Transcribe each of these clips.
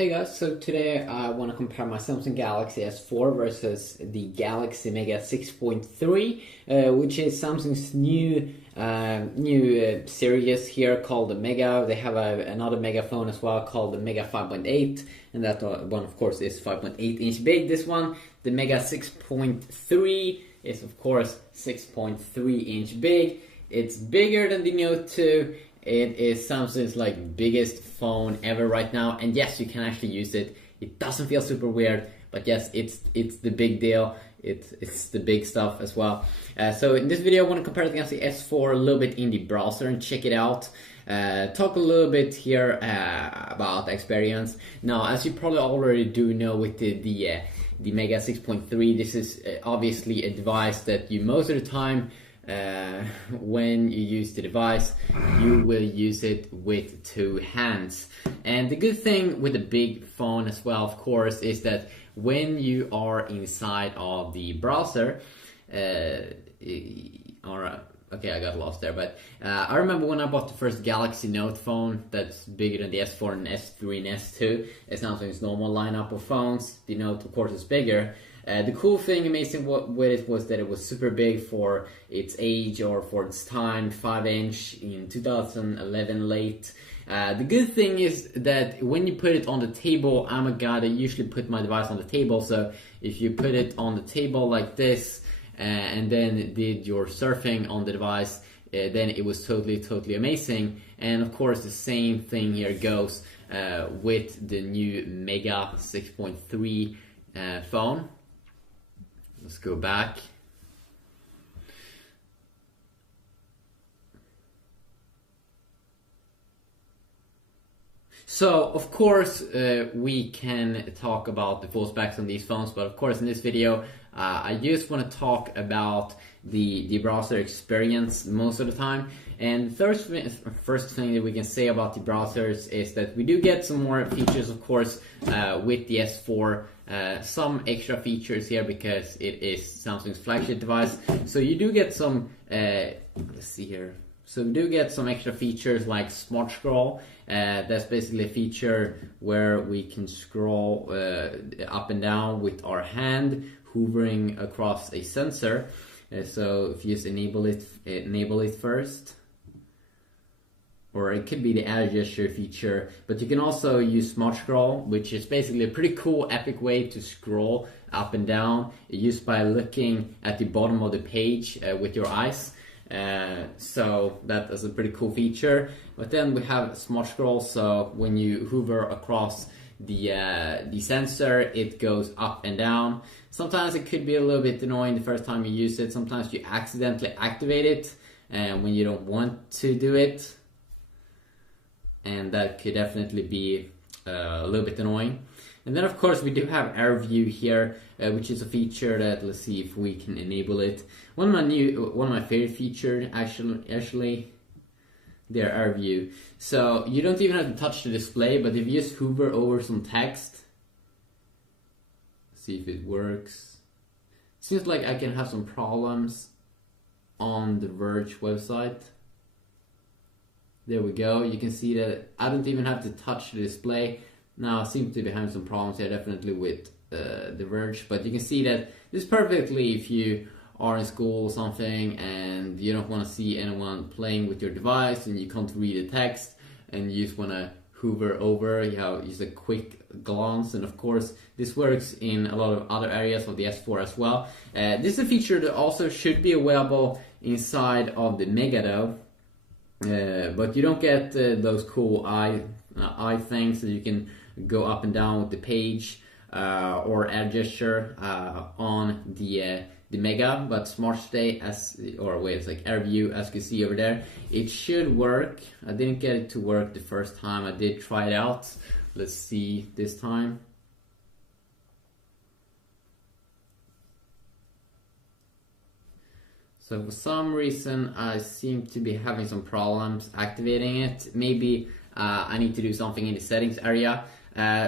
Hey guys, so today I want to compare my Samsung Galaxy S4 versus the Galaxy Mega 6.3, which is Samsung's new series here called the Mega. They have another Mega phone as well called the Mega 5.8, and that one of course is 5.8 inch big. This one, the Mega 6.3, is of course 6.3 inch big. It's bigger than the Note 2. It is Samsung's biggest phone ever right now, and yes, you can actually use it. It doesn't feel super weird, but yes, it's the big deal. It's the big stuff as well. So in this video, I want to compare it against the S4 a little bit in the browser and check it out. Talk a little bit here about the experience. Now, as you probably already do know, with the Mega 6.3, this is obviously a device that you most of the time, when you use the device, you will use it with two hands. And the good thing with a big phone as well, of course, is that when you are inside of the browser, okay, I got lost there, but I remember when I bought the first Galaxy Note phone that's bigger than the S4 and S3 and S2. It's Samsung's normal lineup of phones. The Note, of course, is bigger. The cool thing, amazing with it, was that it was super big for its age or for its time, 5-inch in 2011 late. The good thing is that when you put it on the table, I'm a guy that usually put my device on the table, so if you put it on the table like this and then did your surfing on the device, then it was totally amazing. And of course the same thing here goes with the new Mega 6.3 phone. Let's go back. So, of course, we can talk about the full specs on these phones, but of course in this video, I just want to talk about the browser experience most of the time. And first thing that we can say about the browsers is that we do get some more features, of course, with the S4. Some extra features here because it is Samsung's flagship device. So you do get some, let's see here. So we do get some extra features like Smart Scroll. That's basically a feature where we can scroll up and down with our hand, hovering across a sensor. So if you just enable it first. Or it could be the add gesture feature, but you can also use Smart Scroll, which is basically a pretty cool, epic way to scroll up and down, used by looking at the bottom of the page with your eyes. So that is a pretty cool feature. But then we have Smart Scroll, so when you hover across the sensor, it goes up and down. Sometimes it could be a little bit annoying the first time you use it. Sometimes you accidentally activate it when you don't want to do it. And that could definitely be a little bit annoying. And then of course we do have Air View here, which is a feature that, let's see if we can enable it. One of my favorite features actually, their Air View. So you don't even have to touch the display, but if you just hover over some text, see if it works. Seems like I can have some problems on the Verge website. There we go. You can see that I don't even have to touch the display. Now I seem to be having some problems here, definitely with the Verge, but you can see that this is perfectly if you are in school or something and you don't want to see anyone playing with your device and you can't read the text and you just want to hover over, you have just a quick glance. And of course this works in a lot of other areas of the S4 as well. This is a feature that also should be available inside of the Mega though. But you don't get those cool eye things, so you can go up and down with the page or add gesture on the Mega. But Smart Stay it's like Air View, as you can see over there, it should work. I didn't get it to work the first time. I did try it out. Let's see this time. So for some reason I seem to be having some problems activating it. Maybe I need to do something in the settings area.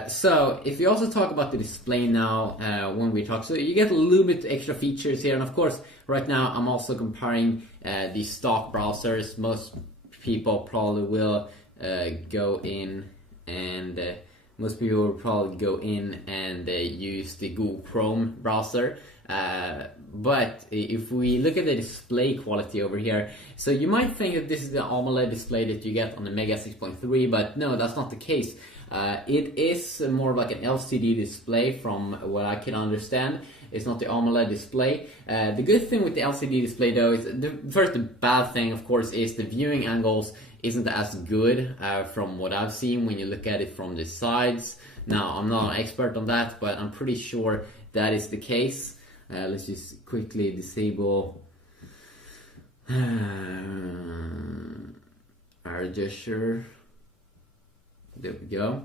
So if you also talk about the display now when we talk, so you get a little bit extra features here. And of course right now I'm also comparing the stock browsers. Most people probably will go in and most people will probably go in and use the Google Chrome browser. But if we look at the display quality over here, so you might think that this is the AMOLED display that you get on the Mega 6.3, but no, that's not the case. It is more like an LCD display from what I can understand. It's not the AMOLED display. The good thing with the LCD display though is, the bad thing of course is the viewing angles isn't as good from what I've seen when you look at it from the sides. Now, I'm not an expert on that, but I'm pretty sure that is the case. Let's just quickly disable our gesture. There we go.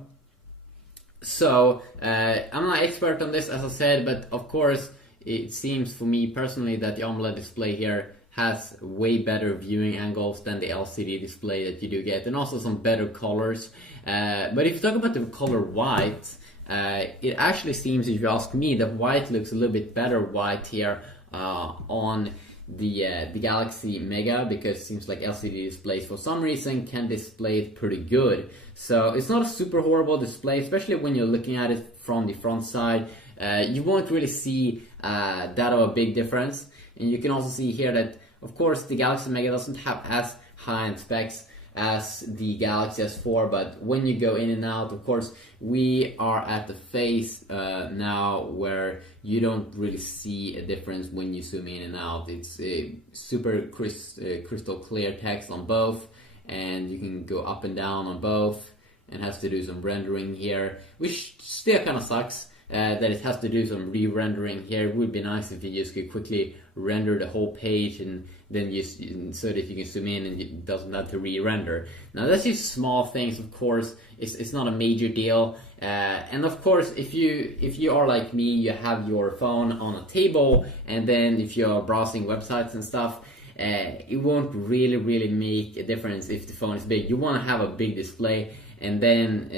So, I'm not an expert on this, as I said, but of course, it seems for me personally that the AMOLED display here has way better viewing angles than the LCD display that you do get, and also some better colors. But if you talk about the color white, it actually seems, if you ask me, that white looks a little bit better white here on the Galaxy Mega, because it seems like LCD displays for some reason can display it pretty good. So it's not a super horrible display, especially when you're looking at it from the front side. You won't really see that of a big difference. And you can also see here that, of course, the Galaxy Mega doesn't have as high-end specs as the Galaxy S4, but when you go in and out, of course, we are at the phase now where you don't really see a difference when you zoom in and out. It's a super crystal clear text on both, and you can go up and down on both, and has to do some rendering here, which still kind of sucks. That it has to do some re-rendering here. It would be nice if you just could quickly render the whole page and then just so that you can zoom in and it doesn't have to re-render. Now that's just small things, of course. It's not a major deal. And of course, if you are like me, you have your phone on a table, and then if you're browsing websites and stuff, it won't really make a difference if the phone is big. You want to have a big display. And then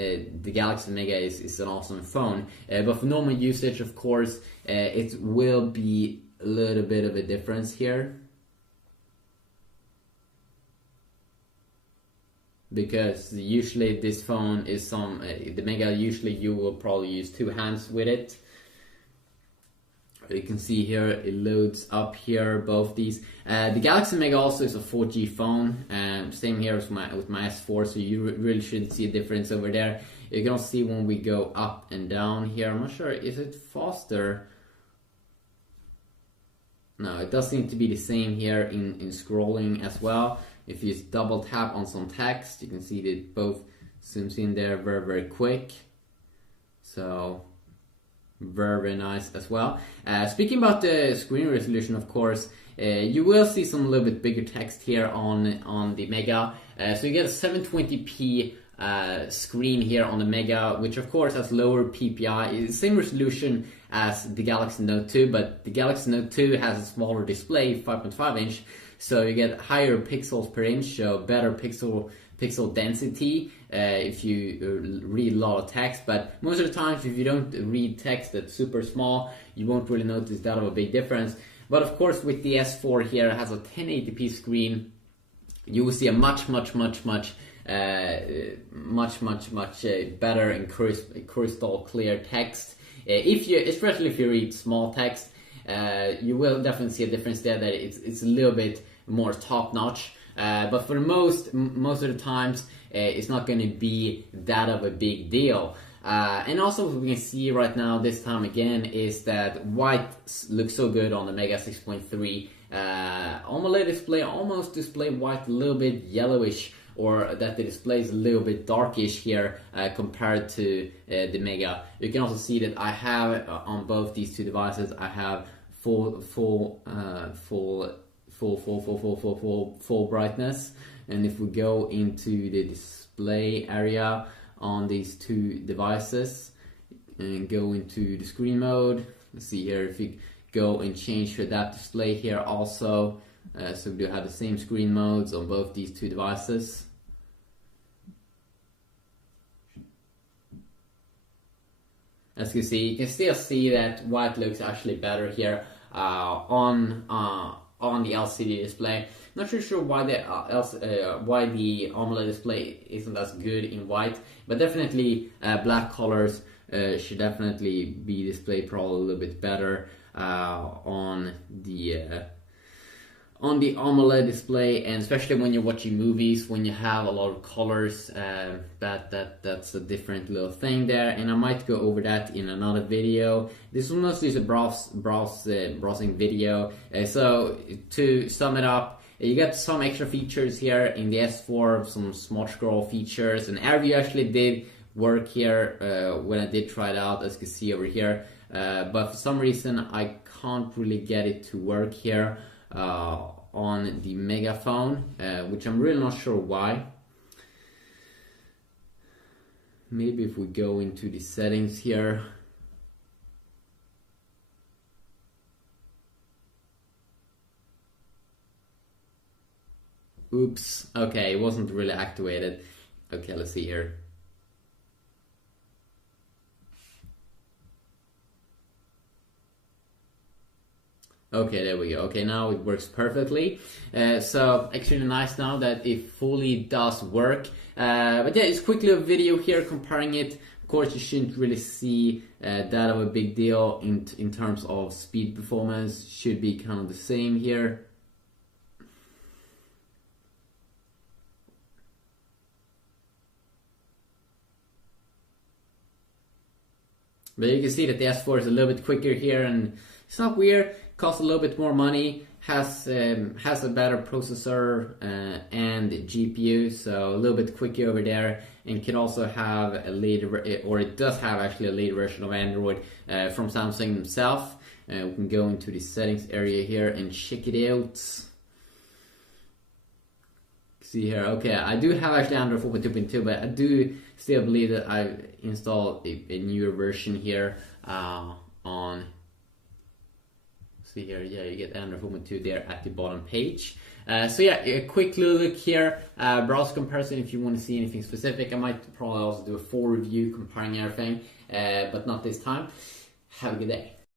the Galaxy Mega is an awesome phone. But for normal usage, of course, it will be a little bit of a difference here. Because usually this phone is the Mega, usually you will probably use two hands with it. You can see here it loads up here, both these. The Galaxy Mega also is a 4G phone, same here with my S4, so you really shouldn't see a difference over there. You can also see when we go up and down here, I'm not sure, is it faster? No, it does seem to be the same here in scrolling as well. If you just double tap on some text, you can see that both zooms in there very quick. So very nice as well. Speaking about the screen resolution, of course, you will see some a little bit bigger text here on the Mega. So you get a 720p screen here on the Mega, which of course has lower PPI. It's the same resolution as the Galaxy Note 2, but the Galaxy Note 2 has a smaller display, 5.5 inch, so you get higher pixels per inch, so better pixel density if you read a lot of text. But most of the times, if you don't read text that's super small, you won't really notice that of a big difference. But of course, with the S4 here, it has a 1080p screen. You will see a much better and crystal clear text. Especially if you read small text, you will definitely see a difference there, that it's a little bit more top notch. But for most of the times, it's not going to be that of a big deal. And also what we can see right now, this time again, is that white looks so good on the Mega 6.3. AMOLED display almost display white a little bit yellowish, or that the display is a little bit darkish here compared to the Mega. You can also see that I have on both these two devices, I have full brightness. And if we go into the display area on these two devices and go into the screen mode, let's see here, if you go and change for that display here also, so we do have the same screen modes on both these two devices. As you can still see that white looks actually better here on on the LCD display. Not really sure why the AMOLED display isn't as good in white, but definitely black colors should definitely be displayed probably a little bit better on the AMOLED display, and especially when you're watching movies, when you have a lot of colors, that's a different little thing there, and I might go over that in another video. This was mostly a browsing video. So to sum it up, you got some extra features here in the S4, some smart scroll features, and AirView actually did work here when I did try it out, as you can see over here, but for some reason I can't really get it to work here on the Megaphone, which I'm really not sure why. Maybe if we go into the settings here. Oops, okay, it wasn't really activated. Okay, let's see here. Okay, there we go. Okay, now it works perfectly. So extremely nice now that it fully does work. But yeah, it's quickly a video here comparing it. Of course, you shouldn't really see that of a big deal in terms of speed performance. Should be kind of the same here. But you can see that the S4 is a little bit quicker here, and it's not weird. Costs a little bit more money. Has a better processor and GPU, so a little bit quicker over there, and can also have a later, or it does have actually a later version of Android from Samsung themselves. We can go into the settings area here and check it out. See here, okay, I do have actually Android 4.2.2, but I do still believe that I've installed a newer version here on. See here, yeah, you get Android 4.2 there at the bottom page. So yeah, a quick little look here, browser comparison. If you want to see anything specific, I might probably also do a full review comparing everything, but not this time. Have a good day.